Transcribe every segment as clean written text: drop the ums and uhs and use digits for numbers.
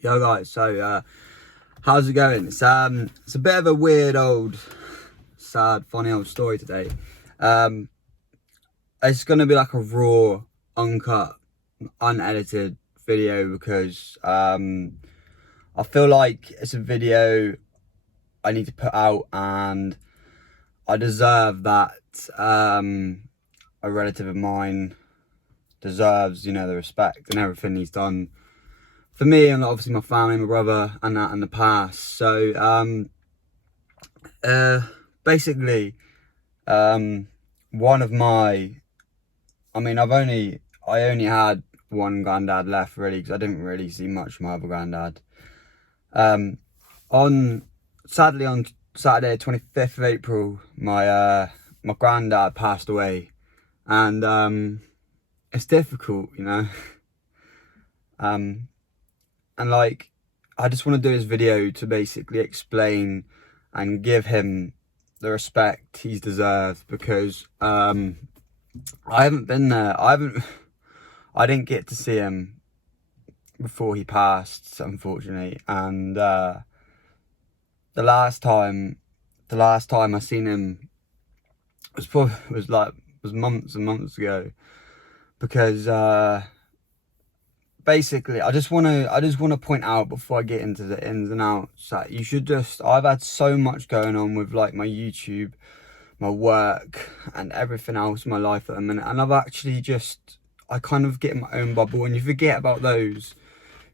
Yo guys, so how's it going? It's a bit of a weird old, sad, funny old story today. Um, it's gonna be like a raw, uncut, unedited video because I feel like it's a video I need to put out and I deserve that. A relative of mine deserves, the respect and everything he's done for me and obviously my family, my brother, and that in the past. So uh basically, one of my I only had one granddad left really, because I didn't really see much of my other granddad. um on Sadly, on Saturday 25th of April, my granddad passed away, and it's difficult, um and like, I just want to do this video to basically explain and give him the respect he's deserved, because I haven't been there. I didn't get to see him before he passed, unfortunately. And the last time, I seen him was months and months ago. Because basically, I just wanna point out before I get into the ins and outs that I've had so much going on with like my YouTube, my work, and everything else in my life at the minute, and I kind of get in my own bubble, and you forget about those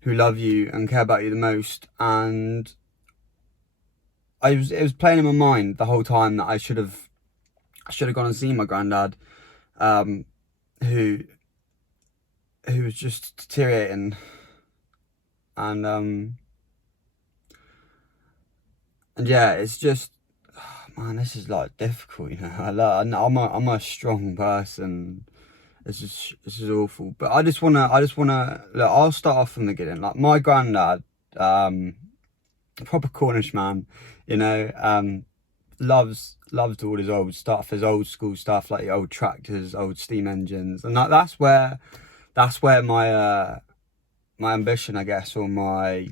who love you and care about you the most. And it was playing in my mind the whole time that I should have gone and seen my granddad, um, who was just deteriorating. And and yeah, it's just, man, this is like difficult, I'm a strong person. This is awful. But I just wanna look. I'll start off from the beginning. Like, my granddad, proper Cornish man, loves all his old stuff, his old school stuff, like the old tractors, old steam engines, and that's where my ambition, I guess, or my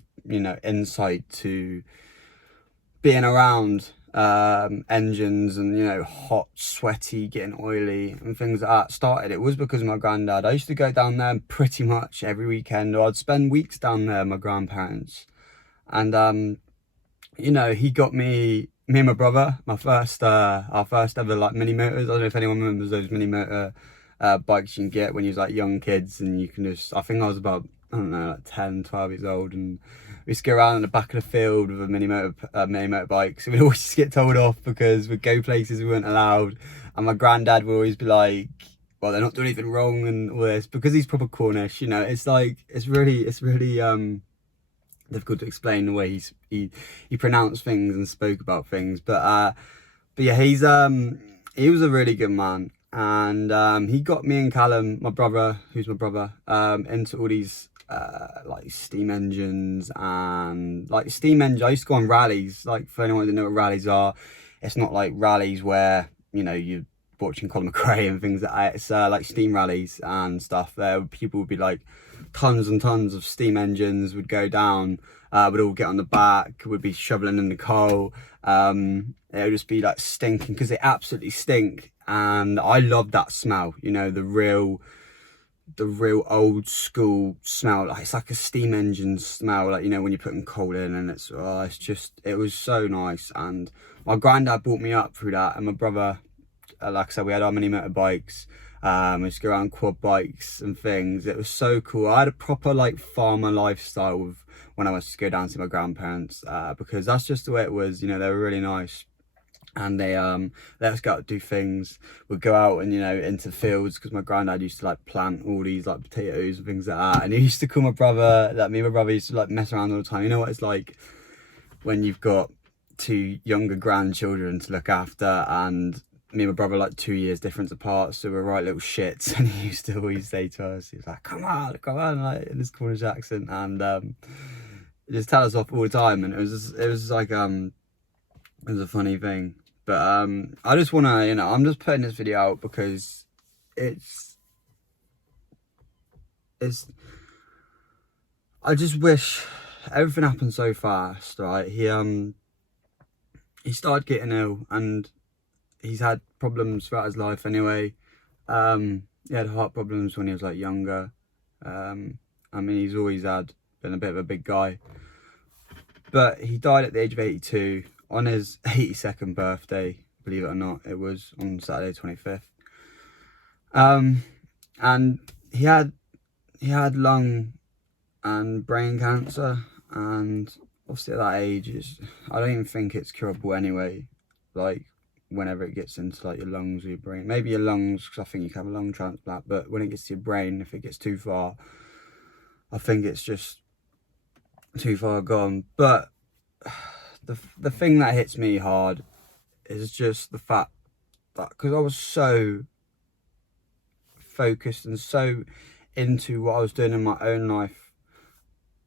insight to being around engines and hot, sweaty, getting oily and things like that started. It was because of my granddad. I used to go down there pretty much every weekend, or I'd spend weeks down there with my grandparents. And he got me and my brother our first ever like mini motors. I don't know if anyone remembers those mini motor bikes you can get when you're like young kids, and you can just, I think I was about, I don't know, like 10, 12 years old, and we used to go around in the back of the field with a mini motorbike. So we'd always just get told off because we'd go places we weren't allowed, and my granddad would always be like, well, they're not doing anything wrong and all this, because he's proper Cornish. It's like, it's really difficult to explain the way he pronounced things and spoke about things. But yeah, he was a really good man. And he got me and Callum, my brother, who's my brother, into all these like steam engines. And like steam engines, I used to go on rallies. Like, for anyone who doesn't know what rallies are, it's not like rallies where you're watching Colin McRae and things like that. It's like steam rallies and stuff. There people would be like, tons and tons of steam engines would go down, would all get on the back, would be shoveling in the coal. It would just be like stinking, because they absolutely stink. And I love that smell, the real old school smell. Like, it's like a steam engine smell, like, when you're putting coal in, and it was so nice. And my granddad brought me up through that, and my brother, like I said, we had our mini motorbikes. We used to go around quad bikes and things. It was so cool. I had a proper like farmer lifestyle when I was to go down to my grandparents, because that's just the way it was. They were really nice, and they let us go out and do things. We'd go out and into the fields, because my granddad used to like plant all these like potatoes and things like that. And he used to call my brother, like me and my brother used to like mess around all the time. You know what it's like when you've got two younger grandchildren to look after, and me and my brother like 2 years difference apart, so we're right little shits. And he used to always say to us, he was like, come on, like, in this Cornish accent, and just tell us off all the time. And it was like, it was a funny thing. But I just want to, I'm just putting this video out because it's I just wish everything happened so fast, right? He started getting ill, and he's had problems throughout his life anyway. He had heart problems when he was like younger. I mean, he's always been a bit of a big guy, but he died at the age of 82 on his 82nd birthday. Believe it or not, it was on Saturday 25th. And he had lung and brain cancer, and obviously at that age, I don't even think it's curable anyway. Like, whenever it gets into like your lungs or your brain, maybe your lungs, because I think you can have a lung transplant, but when it gets to your brain, if it gets too far, I think it's just too far gone. But the thing that hits me hard is just the fact that, because I was so focused and so into what I was doing in my own life,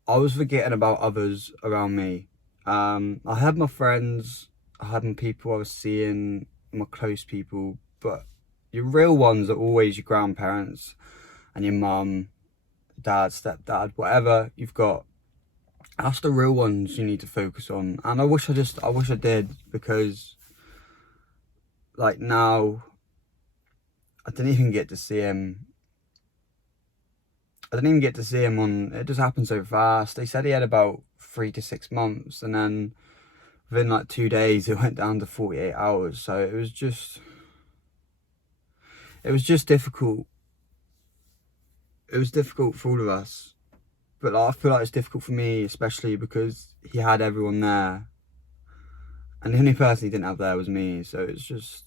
I was forgetting about others around me. I had my friends, I had my people I was seeing, my close people, but your real ones are always your grandparents and your mum, dad, stepdad, whatever you've got. That's the real ones you need to focus on. And I wish I did, because like now I didn't even get to see him. It just happened so fast. They said he had about 3 to 6 months, and then within like 2 days it went down to 48 hours. So it was just difficult. It was difficult for all of us, but I feel like it's difficult for me, especially because he had everyone there, and the only person he didn't have there was me. So it's just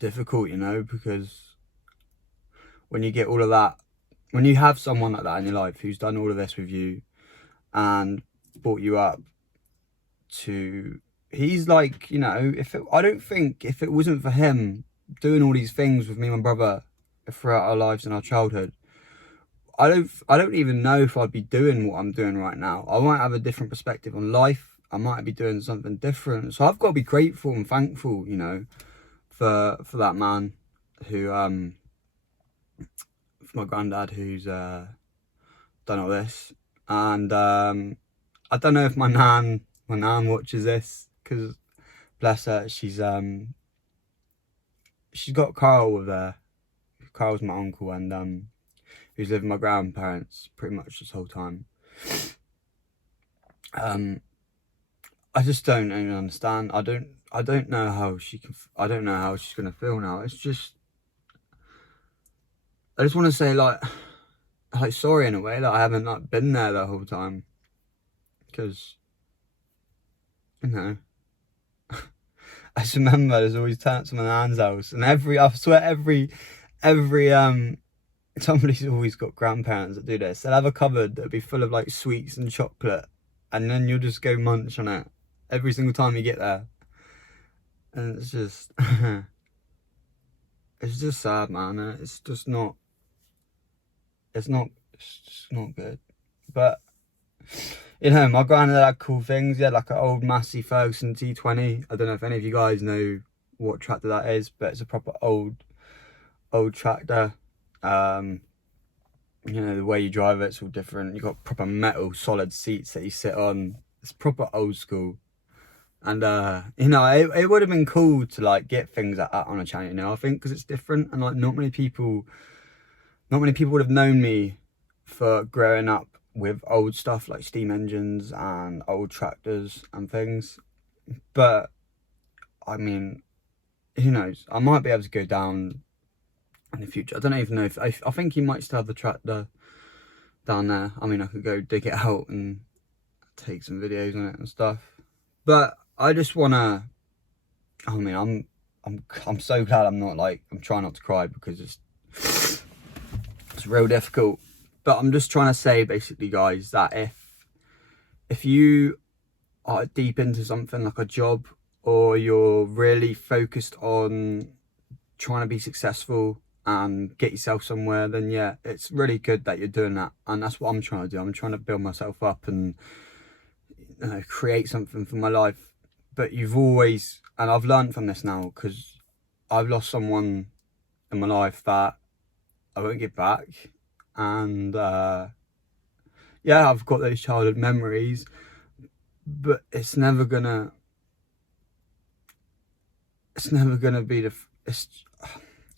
difficult, because when you get all of that, when you have someone like that in your life who's done all of this with you and brought you up to, he's like, I don't think if it wasn't for him doing all these things with me and my brother throughout our lives and our childhood, I don't even know if I'd be doing what I'm doing right now. I might have a different perspective on life. I might be doing something different. So I've got to be grateful and thankful, for that man who, for my granddad who's done all this. And I don't know if my nan watches this, because bless her, she's got Carl with her. Carl's my uncle, and who's lived with my grandparents pretty much this whole time. I just don't even understand. I don't know how she's gonna feel now. It's just, I just want to say like sorry in a way that I haven't like been there the whole time, because I just remember there's always turn up to my nan's house, and I swear every somebody's always got grandparents that do this. They'll have a cupboard that'll be full of like sweets and chocolate, and then you'll just go munch on it every single time you get there. And it's just it's just sad, man. It's just not good. But my granddad had cool things. He had like an old Massey Ferguson T20. I don't know if any of you guys know what tractor that is, but it's a proper old tractor. The way you drive it's all different. You got proper metal solid seats that you sit on. It's proper old school. And it would have been cool to like get things like that on a channel, I think, because it's different, and like not many people would have known me for growing up with old stuff like steam engines and old tractors and things. But I mean, who knows? I might be able to go down in the future. I don't even know if I think he might still have the tractor down there. I mean, I could go dig it out and take some videos on it and stuff. But I just wanna, I'm so glad I'm trying not to cry, because it's real difficult. But I'm just trying to say basically, guys, that if you are deep into something like a job, or you're really focused on trying to be successful and get yourself somewhere, then yeah, it's really good that you're doing that. And that's what I'm trying to do. I'm trying to build myself up and create something for my life. But and I've learned from this now, because I've lost someone in my life that I won't get back, and yeah, I've got those childhood memories, but it's never gonna be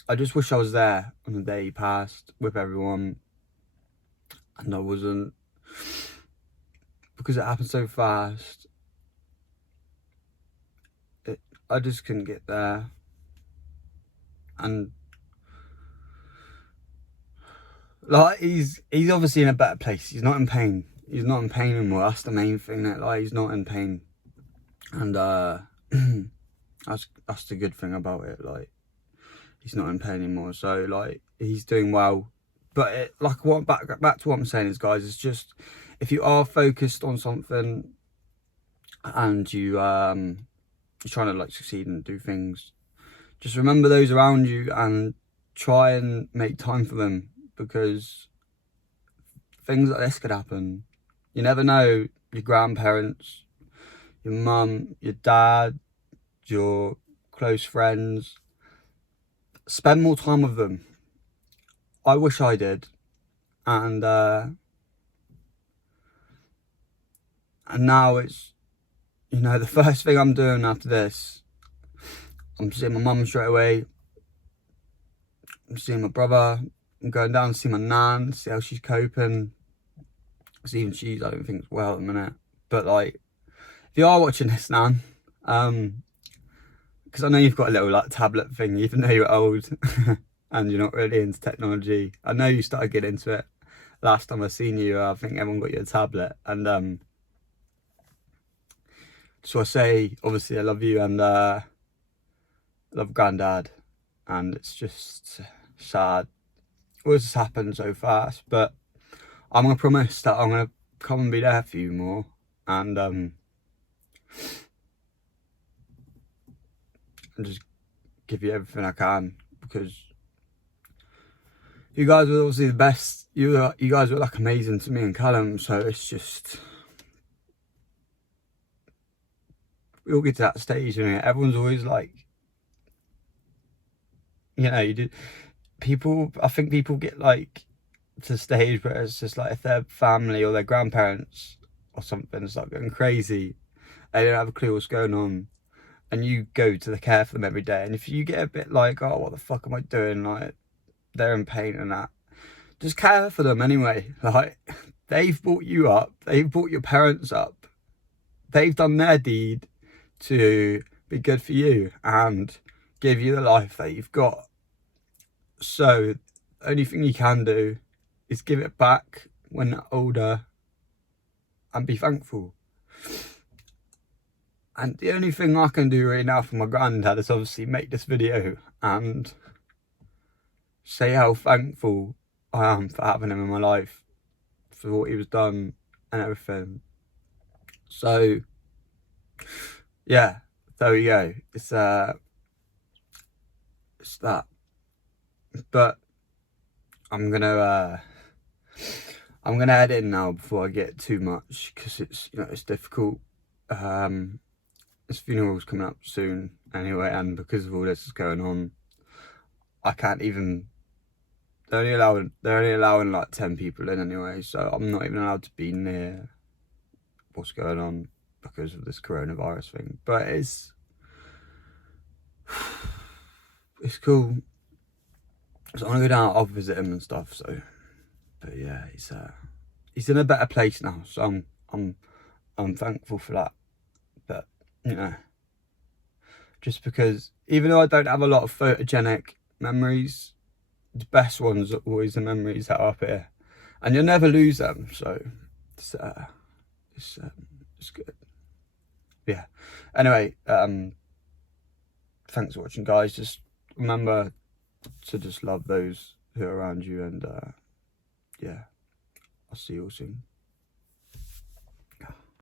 I just wish I was there on the day he passed with everyone, and I wasn't, because it happened so fast. I just couldn't get there, and like he's obviously in a better place. He's not in pain. He's not in pain anymore. That's the main thing. That like he's not in pain, and that's the good thing about it. Like he's not in pain anymore, so like he's doing well. But like what back to what I'm saying is, guys, it's just if you are focused on something and you're trying to like succeed and do things, just remember those around you and try and make time for them, because things like this could happen. You never know. Your grandparents, your mum, your dad, your close friends, spend more time with them. I wish I did. And now it's, you know, the first thing I'm doing after this, I'm seeing my mum straight away. I'm seeing my brother. I'm going down to see my nan, see how she's coping. Because even she's, I don't think, well at the minute. But like, if you are watching this, nan, because I know you've got a little like tablet thing, even though you're old and you're not really into technology. I know you started getting into it last time I seen you. I think everyone got you a tablet, and so I say, obviously, I love you, and I love Grandad, and it's just sad. It all just happened so fast, but I'm gonna promise that I'm gonna come and be there for you more, and just give you everything I can, because you guys were obviously the best. You guys were like amazing to me and Callum, so it's just, we all get to that stage, you know, everyone's always like, you know, I think people get like to the stage where it's just like if their family or their grandparents or something is like going crazy, they don't have a clue what's going on, and you go to the care for them every day, and if you get a bit like, oh, what the fuck am I doing, like they're in pain and that, just care for them anyway. Like, they've brought you up, they've brought your parents up, they've done their deed to be good for you and give you the life that you've got. So the only thing you can do is give it back when they're older and be thankful. And the only thing I can do right now for my granddad is obviously make this video and say how thankful I am for having him in my life, for what he was done and everything. So yeah, there we go. It's that. But I'm gonna head in now before I get too much, because it's, you know, it's difficult. This funeral's coming up soon anyway, and because of all this is going on, I can't even. They're only allowing like 10 people in anyway, so I'm not even allowed to be near what's going on because of this coronavirus thing. But it's cool. So I'm gonna go down. I'll visit him and stuff. So, but yeah, he's in a better place now. So I'm thankful for that. But you know, just because even though I don't have a lot of photogenic memories, the best ones are always the memories that are up here, and you'll never lose them. So it's good. Yeah. Anyway, thanks for watching, guys. Just remember to just love those who are around you, and yeah, I'll see you all soon.